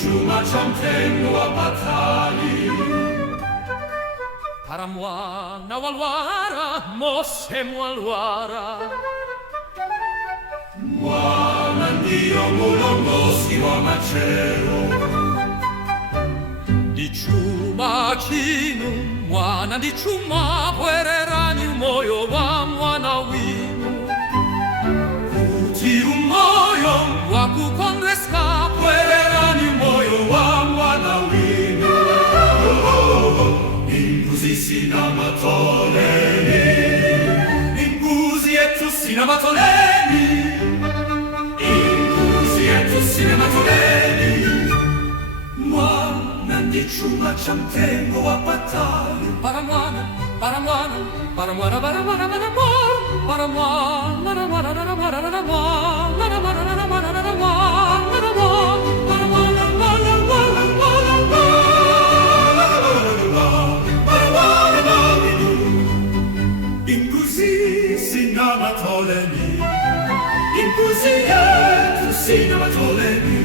chuma cha mtego wa patali. Para mwana walwara, mose mwalwara. Mwana ndiyo mulongozi wa machero. Di chuma chinu, mwana di chuma bwererani moyo wa mwana winu. Kuti umoyo wa kukondweska bwererani moyo wa mwana winu. Imbuzi sina matoleni, imbuzi yetu sina matoleni, imbuzi yetu sina matoleni. Mwana ndi chuma cha mtego wa patali. Para mwana, para mwana, para mwana, para mwana, para mwana, para mwana, para mwana, para mwana, para mwana, para mwana, para mwana. Imbuzi sina matoleni, imbuzi yetu sina matoleni,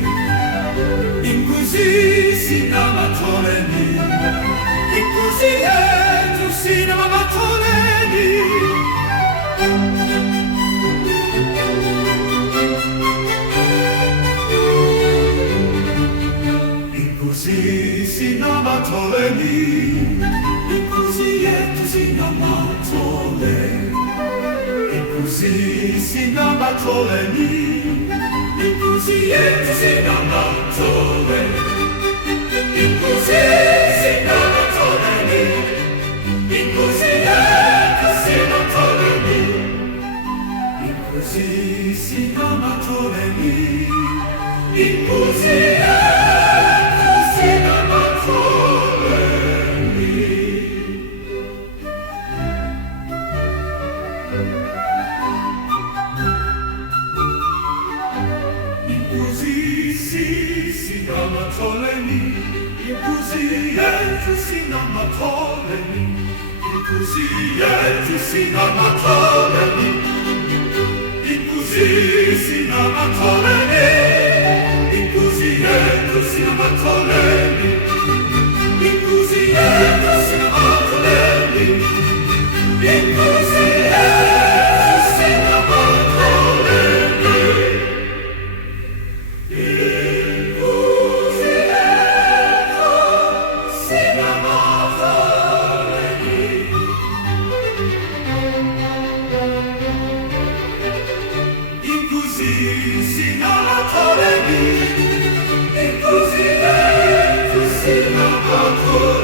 imbuzi sina matoleni, imbuzi yetu sina matoleni. Imbuzi sina matoleni, imbuzi yetu sina matoleni, imbuzi sina matoleni, imbuzi yetu sina matoleni, imbuzi sina matoleni, imbuzi yetu sina matoleni, imbuzi sina matoleni, imbuzi yetu sina matoleni. Imbuzi sina matoleni, imbuzi yetu sina matoleni, imbuzi yetu sina matoleni, imbuzi sina matoleni, imbuzi yetu sina matoleni, imbuzi yetu sina matoleni, imbuzi yetu sina matoleni. Imbuzi sina matoleni, imbuzi yetu sina matoleni.